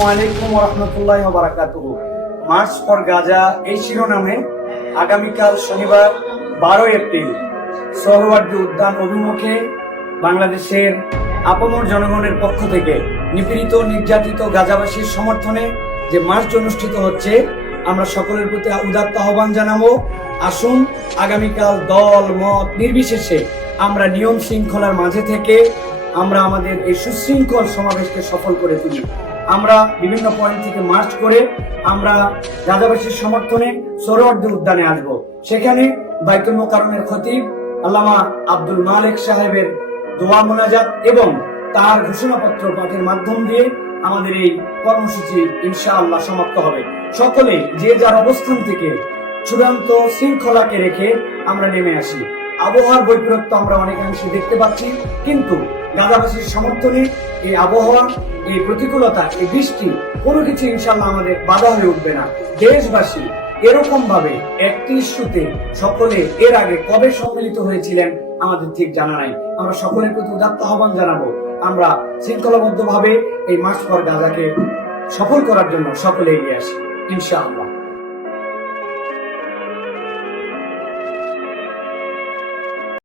March for Gaza এই শিরোনামে আগামীকাল শনিবার বারো এপ্রিল সোহরার্দি উদ্যান অভিমুখে বাংলাদেশের আপমর জনগণের পক্ষ থেকে নিপীড়িত নির্যাতিত গাজাবাসীর সমর্থনে যে মার্চ অনুষ্ঠিত হচ্ছে আমরা সকলের প্রতি উদাত্ত আহ্বান জানাবো আসুন আগামীকাল দল মত নির্বিশেষে আমরা নিয়ম শৃঙ্খলার মাঝে থেকে আমরা আমাদের এই সুশৃঙ্খল সমাবেশকে সফল করে তুলি আমরা বিভিন্ন পয়েন্ট থেকে মার্চ করে আমরা রাজাবাসীর সমর্থনে সরোয়ার্দী উদ্যানে আসব সেখানে বাইতুল মোকারণের খতিব আল্লামা আব্দুল মালিক সাহেবের দোয়া মোনাজাত এবং তার ঘোষণাপত্র পাঠের মাধ্যম দিয়ে আমাদের এই কর্মসূচি ইনশাআল্লাহ সমাপ্ত হবে সকলে যে যার অবস্থান থেকে চূড়ান্ত শৃঙ্খলাকে রেখে আমরা নেমে আসি আবহাওয়ার বৈপরীত্য আমরা অনেকাংশে দেখতে পাচ্ছি কিন্তু গাজাবাসীর সমর্থনে এই আবহাওয়া এই প্রতিকূলতা এই বৃষ্টি কোনো কিছু ইনশাল্লাহ আমাদের বাধা হয়ে উঠবে না দেশবাসী এরকম ভাবে একটি ইস্যুতে সকলে এর আগে কবে সম্মিলিত হয়েছিলেন আমাদের ঠিক জানা নাই আমরা সকলের প্রতি উদাত্ত আহ্বান জানাবো আমরা শৃঙ্খলাবদ্ধভাবে এই মাস পর গাজাকে সফল করার জন্য সকলে এগিয়ে আসি ইনশাআল্লাহ